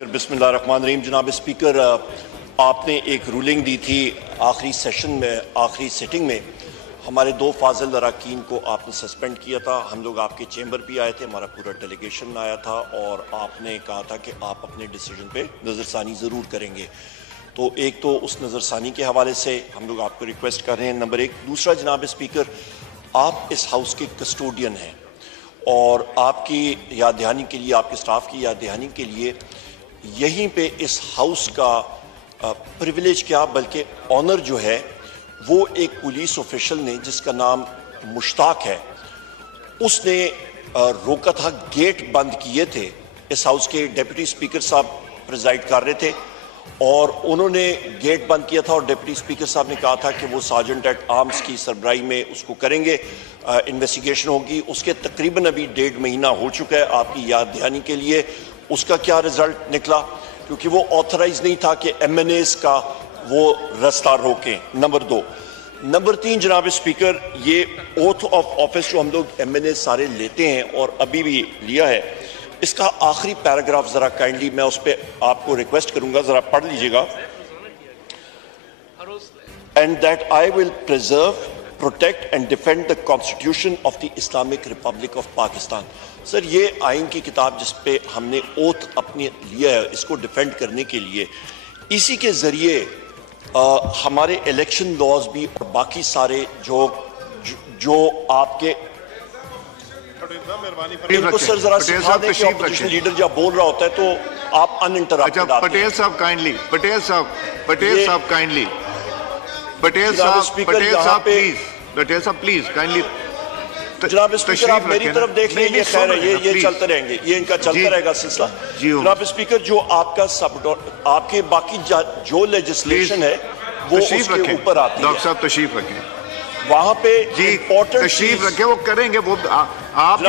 बिस्मिल्लाहिर्रहमानिर्रहीम। जनाब स्पीकर, आपने एक रूलिंग दी थी आखिरी सेशन में, आखिरी सिटिंग में हमारे दो फाजिल अरकान को आपने सस्पेंड किया था। हम लोग आपके चैम्बर भी आए थे, हमारा पूरा डेलीगेशन आया था और आपने कहा था कि आप अपने डिसीजन पे नज़रसानी ज़रूर करेंगे। तो एक तो उस नज़रसानी के हवाले से हम लोग आपको रिक्वेस्ट कर रहे हैं, नंबर एक। दूसरा, जनाब स्पीकर, आप इस हाउस के कस्टोडियन हैं और आपकी याद दहानी के लिए, आपके स्टाफ की याद दहानी के लिए यहीं पे इस हाउस का प्रिविलेज क्या बल्कि ऑनर जो है वो एक पुलिस ऑफिशियल ने, जिसका नाम मुश्ताक है, उसने रोका था। गेट बंद किए थे। इस हाउस के डिप्टी स्पीकर साहब प्रिजाइड कर रहे थे और उन्होंने गेट बंद किया था और डिप्टी स्पीकर साहब ने कहा था कि वो सार्जेंट एट आर्म्स की सरबराही में उसको करेंगे, इन्वेस्टिगेशन होगी। उसके तकरीबन अभी 1.5 महीना हो चुका है। आपकी याद दहानी के लिए उसका क्या रिजल्ट निकला, क्योंकि वो ऑथराइज नहीं था कि MNAs का वो रास्ता रोकें। नंबर 2। नंबर 3, जनाब स्पीकर, ये ओथ ऑफ ऑफिस जो हम लोग MNAs सारे लेते हैं और अभी भी लिया है, इसका आखिरी पैराग्राफ जरा काइंडली मैं उस पर आपको रिक्वेस्ट करूंगा, जरा पढ़ लीजिएगा। And that I will preserve, protect and defend the constitution of the Islamic Republic of Pakistan. Sir, ये आइन की किताब जिस पे हमने ओथ अपने लिया है, इसको डिफेंड करने के लिए, इसी के ज़रिए हमारे इलेक्शन लॉज भी और बाकी सारे जो आपके इनको सर जरा सिखा दें कि ऑपोजिशन लीडर जब बोल रहा होता है तो आप अनइंटरप्टेड आते हैं। पटेल साहब काइंडली, पटेल साहब काइंडली, पटेल साहब प्लीज काइंडली। जनाब स्पीकर, आप मेरी तरफ देख लीजिए। खैर है, ये चलते रहेंगे, ये इनका चलता रहेगा सिलसिला। जनाब स्पीकर, जो आपका आपके बाकी जो लेजिस्लेशन है वो उसके ऊपर आती है। डॉक्टर साहब तशरीफ रखें वहां पे जी, तशरीफ रखें, वो करेंगे, वो आप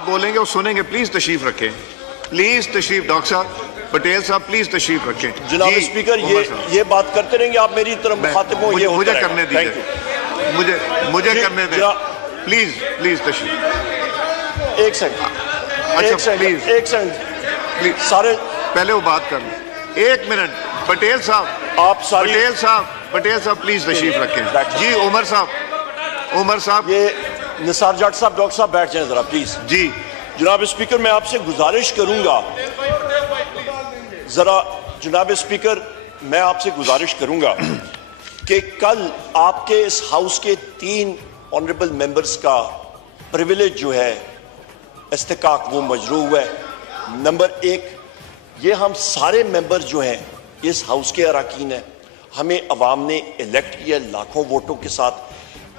बोलेंगे वो सुनेंगे। प्लीज तशरीफ रखें, प्लीज तशरीफ। डॉक्टर साहब, पटेल साहब प्लीज तशरीफ रखें। जनाब स्पीकर, ये बात करते रहेंगे, आप मेरी तरफ मुखातिब हो। मुझे करने दीजिए, मुझे करने दें प्लीज तशरीफ। एक सेकंड, एक सेकंड सारे पहले वो बात कर लें। 1 मिनट। पटेल साहब, आप सारी पटेल साहब प्लीज तशरीफ रखें। जी उमर साहब, ये निसार जाट साहब, डॉक्टर साहब बैठ जाएं जरा प्लीज। जी जनाब स्पीकर, मैं आपसे गुजारिश करूंगा जरा, जनाब स्पीकर मैं आपसे गुजारिश करूंगा कि कल आपके इस हाउस के 3 ऑनरेबल मेंबर्स का प्रिविलेज जो है इस्तिकाक वो मजरू हुआ है। नंबर 1, ये हम सारे मेंबर जो हैं इस हाउस के अरकान हैं, हमें अवाम ने इलेक्ट किया लाखों वोटों के साथ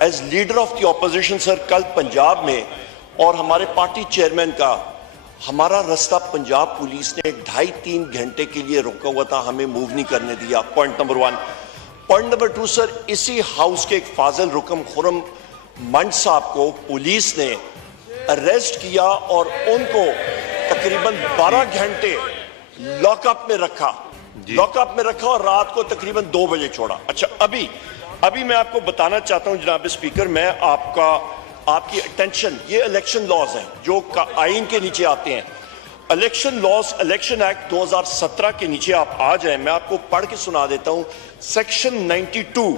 as leader of the opposition. Sir, कल पंजाब में और हमारे पार्टी चेयरमैन का हमारा रास्ता पंजाब पुलिस ने 2.5-3 घंटे के लिए रोका हुआ था, हमें मूव नहीं करने दिया। Point number 1। Point number 2, sir, इसी हाउस के एक फाजिल रुकम खुरम मंड साहब को पुलिस ने अरेस्ट किया और उनको तकरीबन 12 घंटे लॉकअप में रखा और रात को तकरीबन 2 बजे छोड़ा। अच्छा, अभी मैं आपको बताना चाहता हूं जनाब स्पीकर, मैं आपकी अटेंशन, ये इलेक्शन लॉज हैं जो आइन के नीचे आते हैं। इलेक्शन लॉज, इलेक्शन एक्ट 2017 के नीचे आप आ जाएं, मैं आपको पढ़ के सुना देता हूं। Section 92,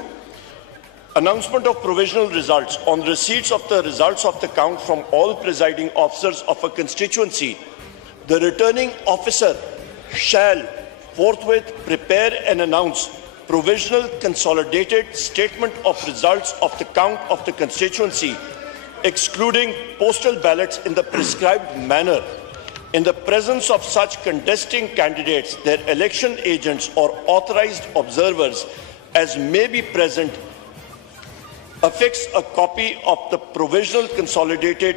announcement of provisional results on receipts of the results of the count from all presiding officers of a constituency, the returning officer shall forthwith prepare and announce provisional consolidated statement of results of the count of the constituency, excluding postal ballots, in the prescribed manner, in the presence of such contesting candidates, their election agents or authorized observers as may be present, affix a copy of the provisional consolidated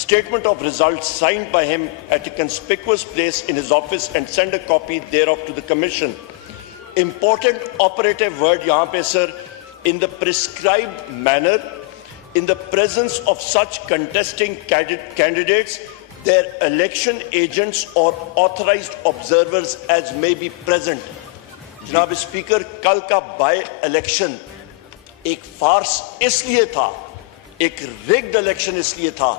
statement of results signed by him at a conspicuous place in his office and send a copy thereof to the commission. Important operative word yahan pe sir, in the prescribed manner, in the presence of such contesting candidates, their election agents or authorized observers as may be present. जनाब speaker, कल का by election एक फार्स इसलिए था, एक rigged election इसलिए था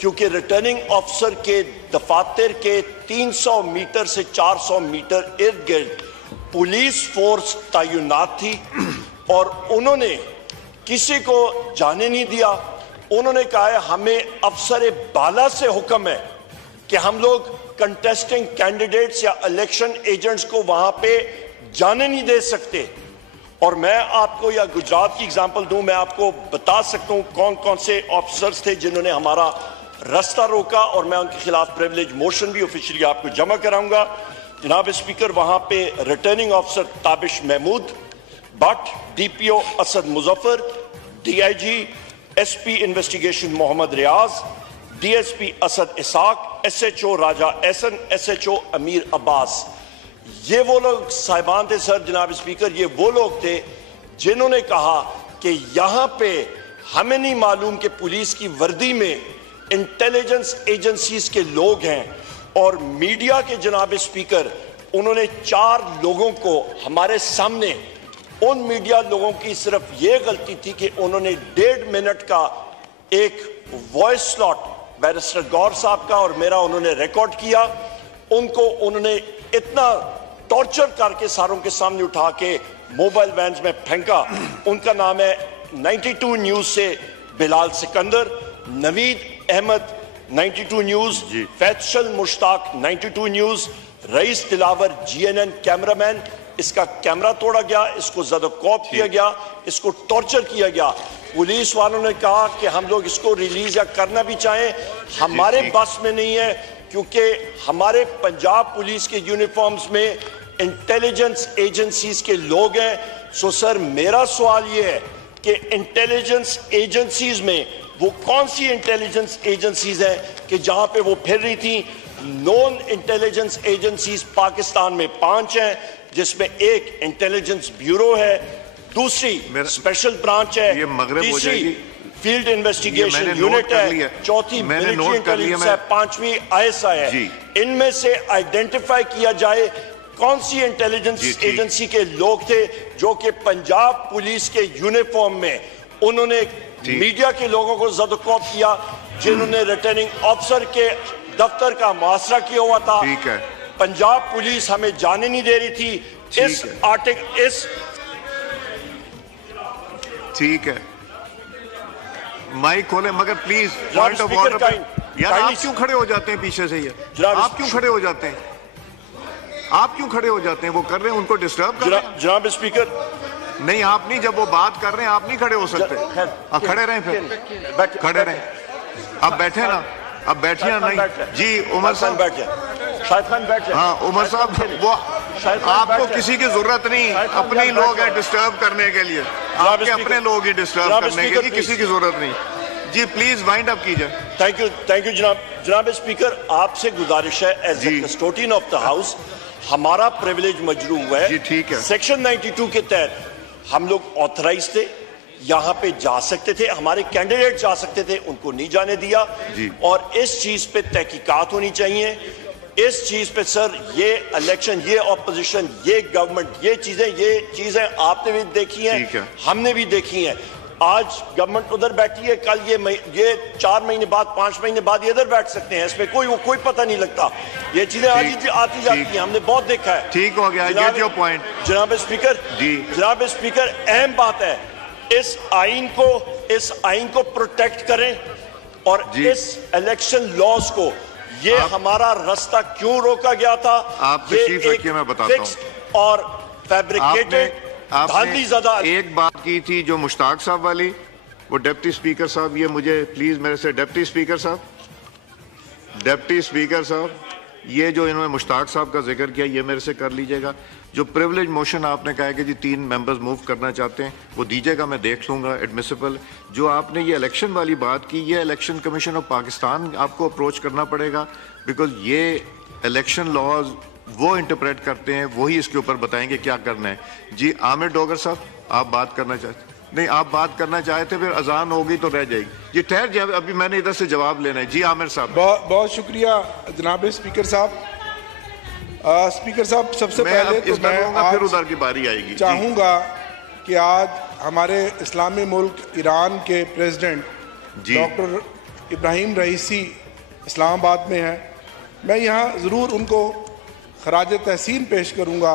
क्योंकि रिटर्निंग ऑफिसर के दफातर के 300 मीटर से 400 मीटर इर्द गिर्द पुलिस फोर्स तैनात थी और उन्होंने किसी को जाने नहीं दिया। उन्होंने कहा है हमें अफसर बाला से हुक्म है कि हम लोग कंटेस्टिंग कैंडिडेट्स या इलेक्शन एजेंट्स को वहां पे जाने नहीं दे सकते। और मैं आपको या गुजरात की एग्जांपल दूं, मैं आपको बता सकता हूं कौन कौन से ऑफिसर्स थे जिन्होंने हमारा रास्ता रोका और मैं उनके खिलाफ प्रिविलेज मोशन भी ऑफिशियली आपको जमा कराऊंगा। जनाब स्पीकर, वहां पे returning officer Tabish Mahmood Bhatt, DPO Asad Muzaffar, DIG SP investigation Muhammad Riaz, DSP Asad Ishaq, SHO Raja Ahsan, SHO Amir Abbas, ये वो लोग साहिबान थे सर। जनाब स्पीकर, ये वो लोग थे जिन्होंने कहा कि यहां पे हमें नहीं मालूम कि पुलिस की वर्दी में इंटेलिजेंस एजेंसीज के लोग हैं और मीडिया के जनाब स्पीकर उन्होंने 4 लोगों को हमारे सामने, उन मीडिया लोगों की सिर्फ ये गलती थी कि उन्होंने 1.5 मिनट का एक वॉइस स्लॉट बैरिस्टर गौर साहब का और मेरा उन्होंने रिकॉर्ड किया। उनको उन्होंने इतना टॉर्चर करके सारों के सामने उठा के मोबाइल वैन्स में फेंका। उनका नाम है 92 न्यूज से Bilal Sikandar, Naveed Ahmad 92 news, Faisal Mushtaq 92 news, rice Dilawar GNN cameraman. इसका कैमरा तोड़ा गया, इसको ज्यादा कॉप किया गया, इसको टॉर्चर किया गया। पुलिस वालों ने कहा कि हम लोग इसको रिलीज या करना भी चाहें, हमारे बस में नहीं है, क्योंकि हमारे पंजाब पुलिस के यूनिफॉर्म्स में इंटेलिजेंस एजेंसीज के लोग हैं। सो सर, मेरा सवाल यह है कि इंटेलिजेंस एजेंसीज में वो कौन सी इंटेलिजेंस एजेंसीज हैं कि जहां पे वो फिर रही थी। नॉन इंटेलिजेंस एजेंसीज पाकिस्तान में 5 हैं, जिसमें एक इंटेलिजेंस ब्यूरो है, दूसरी स्पेशल ब्रांच है, तीसरी फील्ड इन्वेस्टिगेशन यूनिट है, चौथी मिलिट्री इंटेलिजेंस है, 5वीं आईएसआई है। इनमें से आइडेंटिफाई किया जाए कौन सी इंटेलिजेंस एजेंसी के लोग थे जो कि पंजाब पुलिस के यूनिफॉर्म में उन्होंने मीडिया के लोगों को ज़दकौफ किया, जिन्होंने रिटर्निंग ऑफिसर के दफ्तर का मुहासरा किया हुआ था। पंजाब पुलिस हमें जाने नहीं दे रही थी। इस आर्टिकल ठीक है, माइक खोले, मगर प्लीज पॉइंट ऑफ ऑर्डर। यार आप क्यों खड़े हो जाते हैं पीछे से? ये आप क्यों खड़े हो जाते हैं? आप क्यों खड़े हो जाते हैं? वो कर रहे हैं, उनको डिस्टर्ब कर रहे हैं। जनाब स्पीकर, नहीं, आप नहीं, जब वो बात कर रहे हैं आप नहीं खड़े हो सकते। खड़े रहें, फिर खड़े रहें। अब बैठे ना, अब बैठिए नहीं जी। उमर साहब बैठ जाए, शाहिद खान बैठ जाए। हाँ उमर साहब, वो आपको किसी की जरूरत नहीं, अपने ही लोग हैं डिस्टर्ब करने के लिए, आपके अपने लोग ही डिस्टर्ब करने के लिए, किसी की जरूरत नहीं जी। प्लीज वाइंड अप कीजिए। थैंक यू जनाब स्पीकर, आपसे गुजारिश है as a custodian of the house, हमारा प्रिविलेज मजरू हुआ है। ठीक है, सेक्शन 92 के तहत हम लोग ऑथराइज थे, यहां पे जा सकते थे, हमारे कैंडिडेट जा सकते थे, उनको नहीं जाने दिया। और इस चीज पे तहकीकात होनी चाहिए। इस चीज पे सर, ये इलेक्शन, ये ऑपोजिशन, ये गवर्नमेंट, ये चीजें आपने भी देखी हैं, हमने भी देखी हैं। आज गवर्नमेंट उधर बैठी है, कल ये 4 महीने बाद, 5 महीने बाद ये इधर बैठ सकते हैं, इसमें कोई पता नहीं लगता। ये चीजें आज ही आती जाती हैं, हमने बहुत देखा है। ठीक हो गया, गेट योर पॉइंट। जनाब स्पीकर, अहम बात है, इस आइन को प्रोटेक्ट करें और इस इलेक्शन लॉज को, ये हमारा रास्ता क्यों रोका गया था, आप तशरीफ रखिए, मैं बताता हूं। और फैब्रिकेटेड, आपने एक बात की थी जो मुश्ताक साहब वाली, वो डिप्टी स्पीकर साहब, ये मुझे प्लीज मेरे से डिप्टी स्पीकर साहब, ये जो इन्होंने मुश्ताक साहब का जिक्र किया, ये मेरे से कर लीजिएगा। जो प्रिविलेज मोशन आपने कहा कि जी 3 मेंबर्स मूव करना चाहते हैं, वो दीजिएगा, मैं देख लूँगा एडमिसिबल। जो आपने ये इलेक्शन वाली बात की, ये इलेक्शन कमीशन ऑफ पाकिस्तान आपको अप्रोच करना पड़ेगा, बिकॉज ये इलेक्शन लॉज वो इंटरप्रेट करते हैं, वही इसके ऊपर बताएंगे क्या करना है। जी आमिर डोगर साहब, आप बात करना चाहते? नहीं, आप बात करना चाहते, फिर अजान होगी तो रह जाएगी। जी ठहर जाए, अभी मैंने इधर से जवाब लेना है। जी आमिर साहब। बहुत शुक्रिया जनाब स्पीकर साहब। स्पीकर साहब, सबसे पहले तो मैं फिर उधर की बारी आएगी, चाहूँगा कि आज हमारे इस्लामी मुल्क ईरान के प्रेसिडेंट डॉक्टर इब्राहिम रईसी इस्लामाबाद में हैं मैं यहाँ ज़रूर उनको खराज तहसीन पेश करूँगा